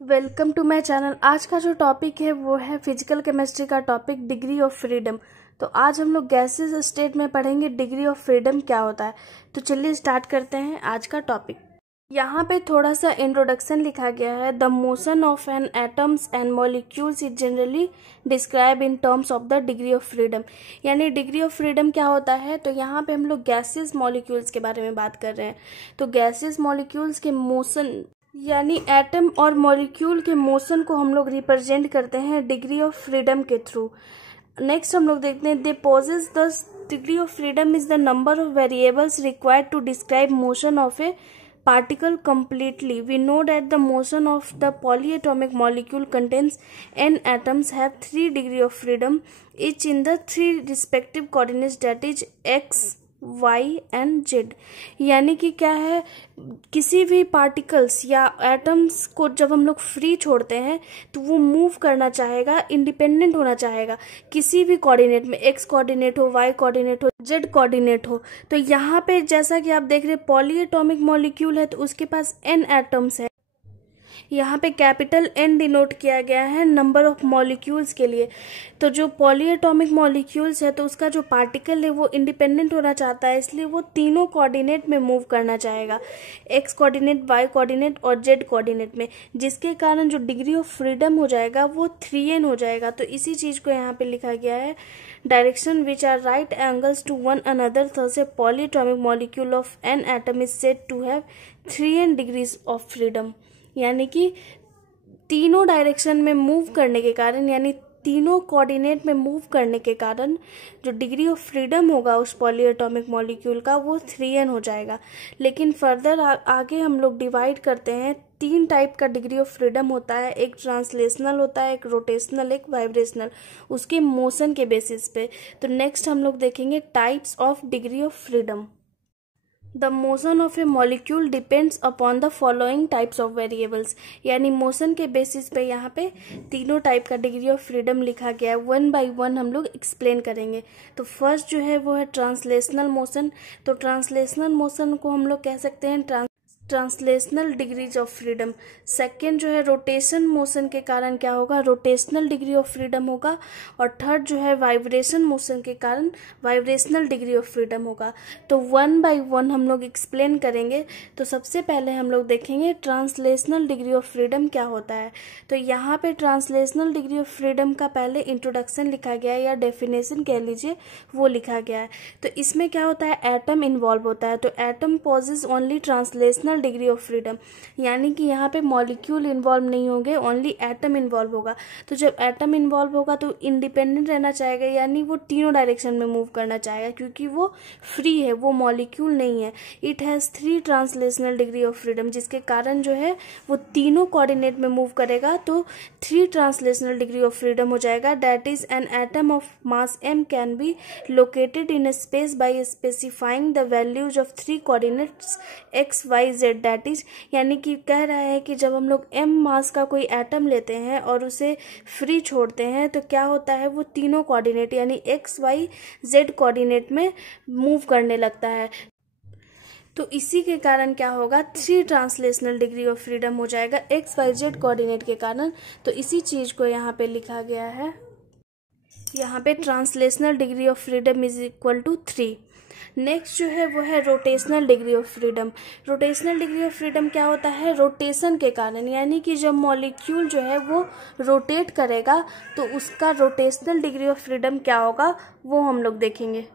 Welcome to my channel. आज का जो टॉपिक है वो है फिजिकल केमिस्ट्री का टॉपिक डिग्री ऑफ फ्रीडम। तो आज हम लोग गैसेस स्टेट में पढ़ेंगे डिग्री ऑफ फ्रीडम क्या होता है। तो चलिए स्टार्ट करते हैं आज का टॉपिक। यहाँ पे थोड़ा सा इंट्रोडक्शन लिखा गया है। The motion of an atoms and molecules is generally describe in terms of the degree of freedom. यानी डिग्री ऑफ फ्रीडम क्या होता है। तो यहाँ पे हम लोग गैसेस मॉलिक्यूल्स के बारे में बात कर रहे हैं। तो गैसेस मॉलिक्यूल्स के मोशन यानी एटम और मॉलिक्यूल के मोशन को हम लोग रिप्रेजेंट करते हैं डिग्री ऑफ फ्रीडम के थ्रू। नेक्स्ट हम लोग देखते हैं they possess the degree of freedom is the number of variables required to describe motion of a particle completely. We know that the motion of the polyatomic molecule contains n atoms have 3 degree of freedom each in the 3 respective coordinates, that is x y and z। यानी कि क्या है, किसी भी particles या atoms को जब हम लोग फ्री छोड़ते हैं तो वो मूव करना चाहेगा, इंडिपेंडेंट होना चाहेगा किसी भी कोऑर्डिनेट में, एक्स कोऑर्डिनेट हो, वाई कोऑर्डिनेट हो, जेड कोऑर्डिनेट हो। तो यहाँ पे जैसा कि आप देख रहे हैं पॉलीएटॉमिक मॉलिक्यूल है तो उसके पास n एटम्स है। यहाँ पे कैपिटल N डिनोट किया गया है नंबर ऑफ मॉलिक्यूल्स के लिए। तो जो पॉलीएटॉमिक मॉलिक्यूल्स है तो उसका जो पार्टिकल है वो इंडिपेंडेंट होना चाहता है, इसलिए वो तीनों कोऑर्डिनेट में मूव करना चाहेगा, एक्स कोऑर्डिनेट, वाई कोऑर्डिनेट और जेड कोऑर्डिनेट में, जिसके कारण जो डिग्री ऑफ फ्रीडम हो जाएगा वो 3n हो जाएगा। तो इसी चीज़ को यहाँ पे लिखा गया है direction which are right angles to one another, thus a polyatomic molecule of n atom is said to have 3n degrees of freedom. यानी कि तीनों डायरेक्शन में मूव करने के कारण, यानी तीनों कोऑर्डिनेट में मूव करने के कारण जो डिग्री ऑफ फ्रीडम होगा उस पॉलीएटॉमिक मॉलिक्यूल का वो 3n हो जाएगा। लेकिन फर्दर आगे हम लोग डिवाइड करते हैं, 3 टाइप का डिग्री ऑफ फ्रीडम होता है। एक ट्रांसलेशनल होता है, एक रोटेशनल, एक वाइब्रेशनल, उसके मोशन के बेसिस पे। तो नेक्स्ट हम लोग देखेंगे types of degree of freedom. The motion of a molecule depends upon the following types of variables। यानी मोशन के बेसिस पे यहाँ पे तीनों टाइप का डिग्री ऑफ फ्रीडम लिखा गया है। 1 बाय 1 हम लोग एक्सप्लेन करेंगे। तो फर्स्ट जो है वो है ट्रांसलेशनल मोशन। तो ट्रांसलेशनल मोशन को हम लोग कह सकते हैं translational degrees of freedom. Second जो है रोटेशन मोशन के कारण क्या होगा, रोटेशनल डिग्री ऑफ फ्रीडम होगा। और थर्ड जो है वाइब्रेशन मोशन के कारण वाइब्रेशनल डिग्री ऑफ फ्रीडम होगा। तो 1 बाय 1 हम लोग एक्सप्लेन करेंगे। तो सबसे पहले हम लोग देखेंगे ट्रांसलेशनल डिग्री ऑफ फ्रीडम क्या होता है। तो यहाँ पे ट्रांसलेशनल डिग्री ऑफ फ्रीडम का पहले इंट्रोडक्शन लिखा गया है या डेफिनेशन कह लीजिए, वो लिखा गया है। तो इसमें क्या होता है, एटम इन्वॉल्व होता है। तो atom possess only translational degree of freedom, यानी कि यहाँ पे मॉलिक्यूल इन्वॉल्व नहीं होंगे, ओनली एटम इन्वॉल्व होगा। तो जब एटम इन्वॉल्व होगा तो इंडिपेंडेंट रहना चाहेगा, यानी वो तीनों डायरेक्शन में मूव करना चाहेगा क्योंकि वो फ्री है, वो मॉलिक्यूल नहीं है। It has 3 translational degree of freedom, जिसके कारण जो है वो तीनों कोऑर्डिनेट में मूव करेगा। तो 3 ट्रांसलेशनल डिग्री ऑफ फ्रीडम हो जाएगा। That is an atom of mass m can be located in space by specifying the values of 3 coordinates x y z। That is यानी कि कह रहा है कि जब हम लोग m मास का कोई एटम लेते हैं और उसे फ्री छोड़ते हैं तो क्या होता है, वो तीनों कोऑर्डिनेट यानी x y z कोऑर्डिनेट में मूव करने लगता है। तो इसी के कारण क्या होगा, 3 ट्रांसलेशनल डिग्री ऑफ फ्रीडम हो जाएगा x y z कोऑर्डिनेट के कारण। तो इसी चीज को यहाँ पे लिखा गया है, यहाँ पे translational degree of freedom is equal to 3। Next जो है वो है rotational degree of freedom. Rotational degree of freedom क्या होता है, रोटेशन के कारण, यानी कि जब मॉलिक्यूल जो है वो रोटेट करेगा तो उसका रोटेशनल डिग्री ऑफ फ्रीडम क्या होगा वो हम लोग देखेंगे।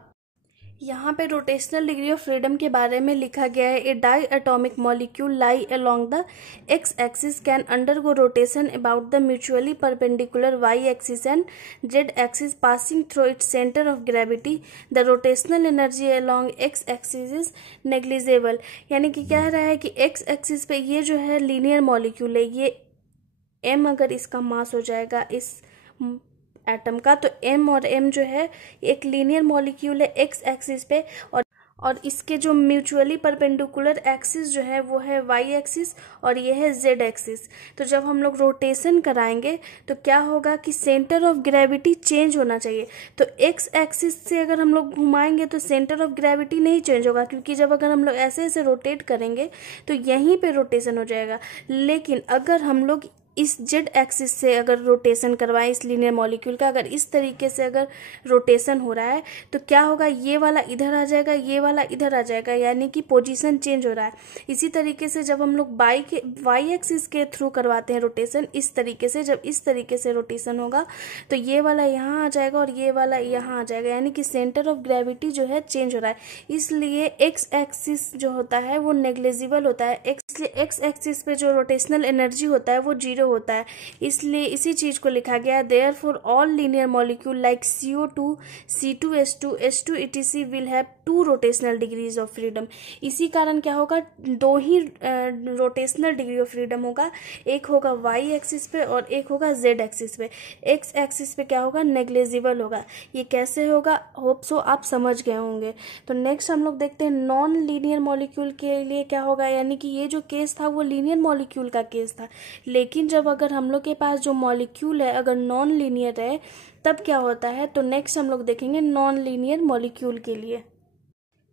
यहाँ पे रोटेशनल डिग्री ऑफ फ्रीडम के बारे में लिखा गया है, a diatomic molecule lie along the X axis can undergo rotation about the mutually perpendicular Y axis and Z axis passing through its centre of gravity. The rotational energy along X axis is negligible. यानी कि कह रहा है कि x axis पे ये जो है लीनियर मॉलिक्यूल है, ये m अगर इसका मास हो जाएगा इस एटम का, तो m और m जो है एक लीनियर मॉलिक्यूल है एक्स एक्सिस पे, और इसके जो म्यूचुअली परपेंडिकुलर एक्सिस जो है वो है वाई एक्सिस और ये है जेड एक्सिस। तो जब हम लोग रोटेशन कराएंगे तो क्या होगा कि सेंटर ऑफ ग्रेविटी चेंज होना चाहिए। तो एक्स एक्सिस से अगर हम लोग घुमाएंगे तो सेंटर ऑफ ग्रेविटी नहीं चेंज होगा, क्योंकि जब अगर हम लोग ऐसे ऐसे रोटेट करेंगे तो यहीं पे रोटेशन हो जाएगा। लेकिन अगर हम लोग इस जेड एक्सिस से अगर रोटेशन करवाएं इस लीनियर मॉलिक्यूल का, अगर इस तरीके से अगर रोटेशन हो रहा है तो क्या होगा, ये वाला इधर आ जाएगा, ये वाला इधर आ जाएगा, यानी कि पोजीशन चेंज हो रहा है। इसी तरीके से जब हम लोग वाई एक्सिस के थ्रू करवाते हैं रोटेशन, इस तरीके से जब इस तरीके से रोटेशन होगा तो ये वाला यहाँ आ जाएगा और ये वाला यहाँ आ जाएगा, यानी कि सेंटर ऑफ ग्रेविटी जो है चेंज हो रहा है। इसलिए एक्स एक्सिस जो होता है वो नेग्लिजिबल होता है, इसलिए एक्स एक्सिस पे जो रोटेशनल एनर्जी होता है वो 0 होता है। इसलिए इसी चीज को लिखा गया है, therefore all linear molecule like CO2, C2H2, H2 etc will have 2 rotational degrees of freedom. इसी कारण क्या होगा, 2 ही रोटेशनल डिग्री ऑफ फ्रीडम होगा, एक होगा वाई एक्सिस पे और एक होगा जेड एक्सिस पे। एक्स एक्सिस पे क्या होगा, नेग्लिजिबल होगा। ये कैसे होगा, होप सो आप समझ गए होंगे। तो नेक्स्ट हम लोग देखते हैं नॉन लीनियर मॉलिक्यूल के लिए क्या होगा, यानी कि ये जो केस था वो लीनियर मॉलिक्यूल का केस था, लेकिन जब अगर हम लोग के पास जो मॉलिक्यूल है अगर नॉन लीनियर है तब क्या होता है। तो नेक्स्ट हम लोग देखेंगे नॉन लीनियर मॉलिक्यूल के लिए।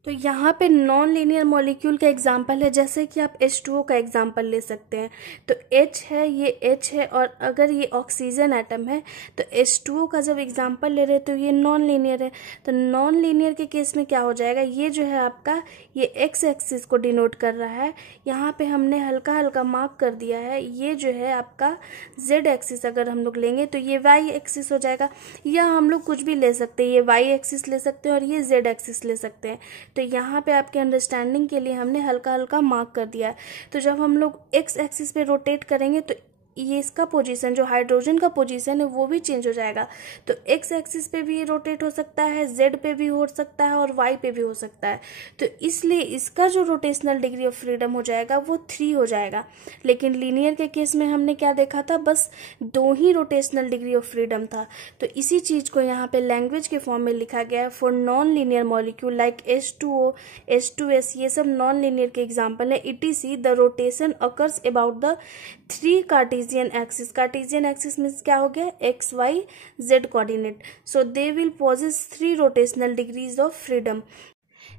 तो यहाँ पे नॉन लीनियर मॉलिक्यूल का एग्जांपल है, जैसे कि आप H2O का एग्जांपल ले सकते हैं। तो H है, ये H है, और अगर ये ऑक्सीजन एटम है तो H2O का जब एग्जांपल ले रहे हैं तो ये नॉन लीनियर है। तो नॉन लीनियर के केस में क्या हो जाएगा, ये जो है आपका ये एक्स एक्सिस को डिनोट कर रहा है, यहाँ पे हमने हल्का हल्का मार्क कर दिया है। ये जो है आपका जेड एक्सिस अगर हम लोग लेंगे तो ये वाई एक्सिस हो जाएगा, या हम लोग कुछ भी ले सकते हैं, ये वाई एक्सिस ले सकते हैं और ये जेड एक्सिस ले सकते हैं। तो यहाँ पे आपके अंडरस्टैंडिंग के लिए हमने हल्का हल्का मार्क कर दिया है। तो जब हम लोग एक्स एक्सिस पे रोटेट करेंगे तो ये इसका पोजीशन, जो हाइड्रोजन का पोजीशन है वो भी चेंज हो जाएगा। तो एक्स एक्सिस पे भी रोटेट हो सकता है, जेड पे भी हो सकता है और वाई पे भी हो सकता है। तो इसलिए इसका जो रोटेशनल डिग्री ऑफ फ्रीडम हो जाएगा वो 3 हो जाएगा। लेकिन लीनियर के केस में हमने क्या देखा था, बस 2 ही रोटेशनल डिग्री ऑफ फ्रीडम था। तो इसी चीज को यहाँ पे लैंग्वेज के फॉर्म में लिखा गया है, for non linear molecule like H2O, H2S, ये सब नॉन लीनियर के एग्जाम्पल है। ETC the rotation occurs about the 3 Cartesian axis. Cartesian axis means क्या हो गया, X Y Z coordinate. So they will possess 3 rotational degrees of freedom.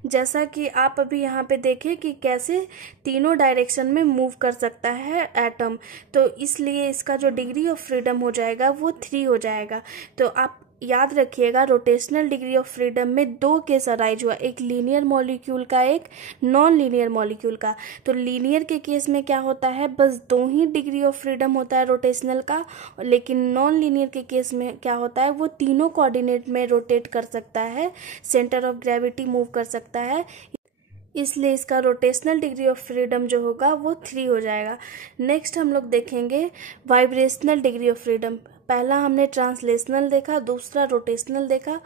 जैसा कि आप अभी यहाँ पे देखें कि कैसे तीनों डायरेक्शन में मूव कर सकता है एटम, तो इसलिए इसका जो डिग्री ऑफ फ्रीडम हो जाएगा वो 3 हो जाएगा। तो आप याद रखिएगा, रोटेशनल डिग्री ऑफ फ्रीडम में 2 केस अराइज हुआ, एक लीनियर मॉलिक्यूल का, एक नॉन लीनियर मॉलिक्यूल का। तो लीनियर के केस में क्या होता है, बस 2 ही डिग्री ऑफ फ्रीडम होता है रोटेशनल का, लेकिन नॉन लीनियर के केस में क्या होता है, वो तीनों कोऑर्डिनेट में रोटेट कर सकता है, सेंटर ऑफ ग्रेविटी मूव कर सकता है, इसलिए इसका रोटेशनल डिग्री ऑफ फ्रीडम जो होगा वो 3 हो जाएगा। नेक्स्ट हम लोग देखेंगे वाइब्रेशनल डिग्री ऑफ फ्रीडम। पहला हमने ट्रांसलेशनल देखा, दूसरा रोटेशनल देखा,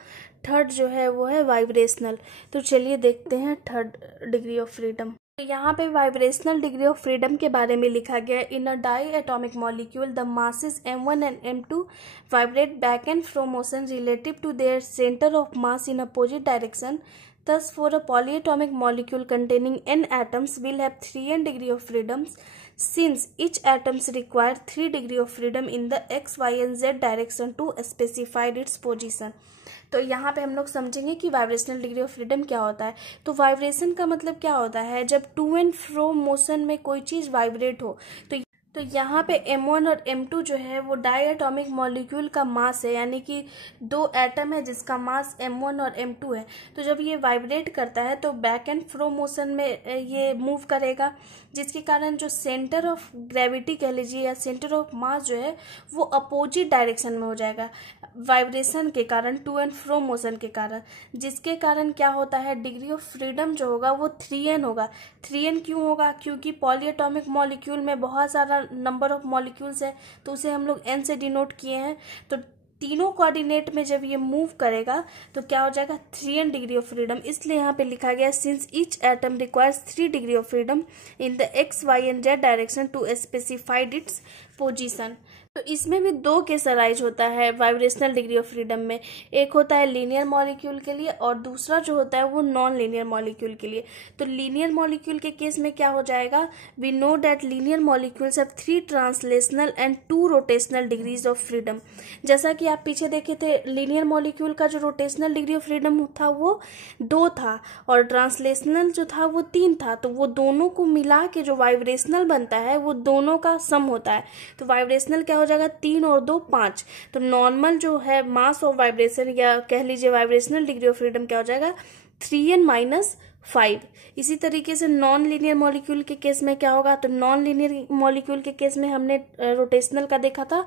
थर्ड जो है वो है वाइब्रेशनल। तो चलिए देखते हैं थर्ड डिग्री ऑफ फ्रीडम। तो यहाँ पे वाइब्रेशनल डिग्री ऑफ फ्रीडम के बारे में लिखा गया है, in a diatomic molecule the masses M1 and M2 vibrate back and fro motion relative to their centre of mass in opposite direction. Thus, for a polyatomic molecule containing n atoms will have 3n degree of freedoms, since each atoms require 3 degree of freedom in the x, y and z direction to specify its position. तो यहाँ पे हम लोग समझेंगे कि vibrational degree of freedom क्या होता है। तो वाइब्रेशन का मतलब क्या होता है, जब टू एंड फ्रो मोशन में कोई चीज़ वाइब्रेट हो। तो यहाँ पे M1 और M2 जो है वो डाई एटॉमिक मॉलिक्यूल का मास है, यानी कि 2 एटम है जिसका मास M1 और M2 है। तो जब ये वाइब्रेट करता है तो बैक एंड फ्रो मोशन में ये मूव करेगा, जिसके कारण जो सेंटर ऑफ ग्रेविटी कह लीजिए या सेंटर ऑफ मास जो है वो अपोजिट डायरेक्शन में हो जाएगा वाइब्रेशन के कारण, टू एंड फ्रो मोशन के कारण, जिसके कारण क्या होता है, डिग्री ऑफ फ्रीडम जो होगा वो 3n होगा। 3n क्यों होगा, क्योंकि पॉलीएटॉमिक मॉलिक्यूल में बहुत सारा नंबर ऑफ मॉलिक्यूल्स है, तो उसे हम लोग n से डिनोट किए हैं। तो तीनों कोऑर्डिनेट में जब ये मूव करेगा तो क्या हो जाएगा, 3n डिग्री ऑफ फ्रीडम। इसलिए यहाँ पे लिखा गया, since each atom requires 3 degree of freedom in the x, y and z direction to specified its position. तो इसमें भी 2 केस अराइज होता है वाइब्रेशनल डिग्री ऑफ फ्रीडम में, एक होता है लीनियर मॉलिक्यूल के लिए और दूसरा जो होता है वो नॉन लीनियर मॉलिक्यूल के लिए। तो लीनियर मॉलिक्यूल के केस में क्या हो जाएगा, we know that linear molecules have 3 translational and 2 rotational degrees of freedom. जैसा कि आप पीछे देखे थे, लीनियर मॉलिक्यूल का जो रोटेशनल डिग्री ऑफ फ्रीडम था वो 2 था और ट्रांसलेशनल जो था वो 3 था। तो वो दोनों को मिला के जो वाइब्रेशनल बनता है वो दोनों का सम होता है। तो वाइब्रेशनल क्या हो जाएगा, 3 और 2 5। तो नॉर्मल जो है मास ऑफ वाइब्रेशन या कह लीजिए वाइब्रेशनल डिग्री ऑफ फ्रीडम क्या हो जाएगा, 3n-5। इसी तरीके से नॉन लीनियर मॉलिक्यूल के केस में क्या होगा, तो नॉन लीनियर मॉलिक्यूल के केस में हमने रोटेशनल का देखा था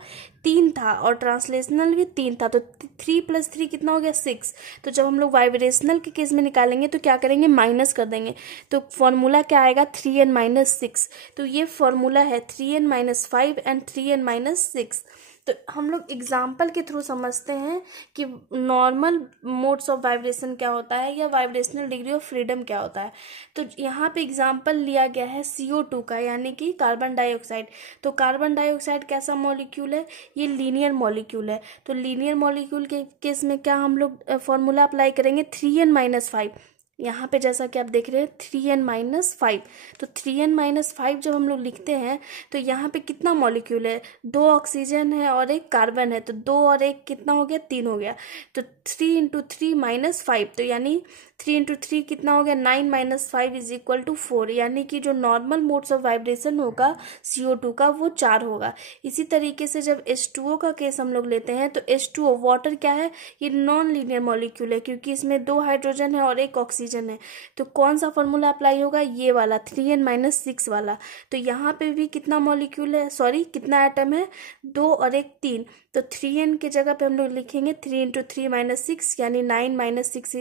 3 था और ट्रांसलेशनल भी 3 था, तो 3 + 3 कितना हो गया, 6। तो जब हम लोग वाइब्रेशनल के केस में निकालेंगे तो क्या करेंगे, माइनस कर देंगे। तो फॉर्मूला क्या आएगा, 3n-6। तो ये फॉर्मूला है 3n-5 एंड 3n-6। तो हम लोग एग्जाम्पल के थ्रू समझते हैं कि नॉर्मल मोड्स ऑफ वाइब्रेशन क्या होता है या वाइब्रेशनल डिग्री ऑफ फ्रीडम क्या होता है। तो यहाँ पे एग्जाम्पल लिया गया है CO2 का, यानी कि कार्बन डाइऑक्साइड। तो कार्बन डाइऑक्साइड कैसा मॉलिक्यूल है, ये लीनियर मॉलिक्यूल है। तो लीनियर मॉलिक्यूल के केस में क्या हम लोग फॉर्मूला अप्लाई करेंगे, 3n-5। यहाँ पे जैसा कि आप देख रहे हैं 3n-5। तो 3n-5 जब हम लोग लिखते हैं तो यहाँ पे कितना मॉलिक्यूल है, 2 ऑक्सीजन है और 1 कार्बन है। तो 2 और 1 कितना हो गया, 3 हो गया। तो 3 × 3 - 5, तो यानी 3 × 3 कितना हो गया, 9 - 5 = 4। यानी कि जो नॉर्मल मोड्स ऑफ वाइब्रेशन होगा CO2 का वो 4 होगा। इसी तरीके से जब H2O का केस हम लोग लेते हैं तो H2O वाटर क्या है, ये नॉन लीनियर मॉलिक्यूल है क्योंकि इसमें 2 हाइड्रोजन है और 1 ऑक्सीजन है। तो कौन सा फॉर्मूला अप्लाई होगा, ये वाला 3n-6 वाला। तो यहाँ पे भी कितना मॉलिक्यूल है, सॉरी कितना एटम है, 2 और 1 3। तो 3n की जगह पे हम लोग लिखेंगे 3 × 3 - 6, यानी 9 - 6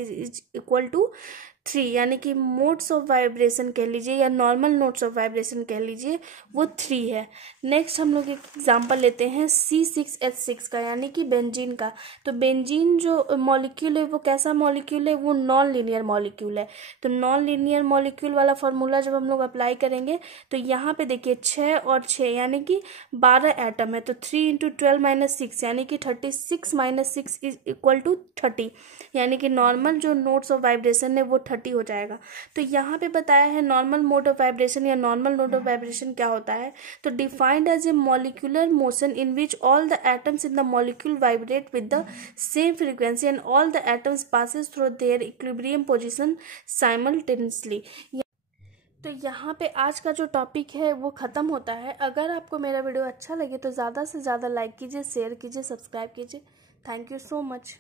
= 3। यानी कि मोड्स ऑफ वाइब्रेशन कह लीजिए या नॉर्मल नोड्स ऑफ वाइब्रेशन कह लीजिए वो 3 है। नेक्स्ट हम लोग एक एग्जांपल लेते हैं C6H6 का, यानी कि बेंजीन का। तो बेंजीन जो मॉलिक्यूल है वो कैसा मॉलिक्यूल है, वो नॉन लीनियर मॉलिक्यूल है। तो नॉन लीनियर मॉलिक्यूल वाला फॉर्मूला जब हम लोग अप्लाई करेंगे तो यहाँ पे देखिए 6 और 6 यानी कि 12 एटम है। तो 3 × 12 - 6 यानी कि 36 - 6 = 30। यानी कि नॉर्मल जो नोड्स ऑफ वाइब्रेशन है वो 30 हो जाएगा। तो यहाँ पे बताया है नॉर्मल मोड ऑफ वाइब्रेशन या नॉर्मल नोड ऑफ वाइब्रेशन क्या होता है। तो defined as a molecular motion in which all the atoms in the molecule vibrate with the same frequency and all the atoms passes through their equilibrium position simultaneously. तो यहाँ पे आज का जो टॉपिक है वो ख़त्म होता है। अगर आपको मेरा वीडियो अच्छा लगे तो ज़्यादा से ज़्यादा लाइक कीजिए, शेयर कीजिए, सब्सक्राइब कीजिए। Thank you so much.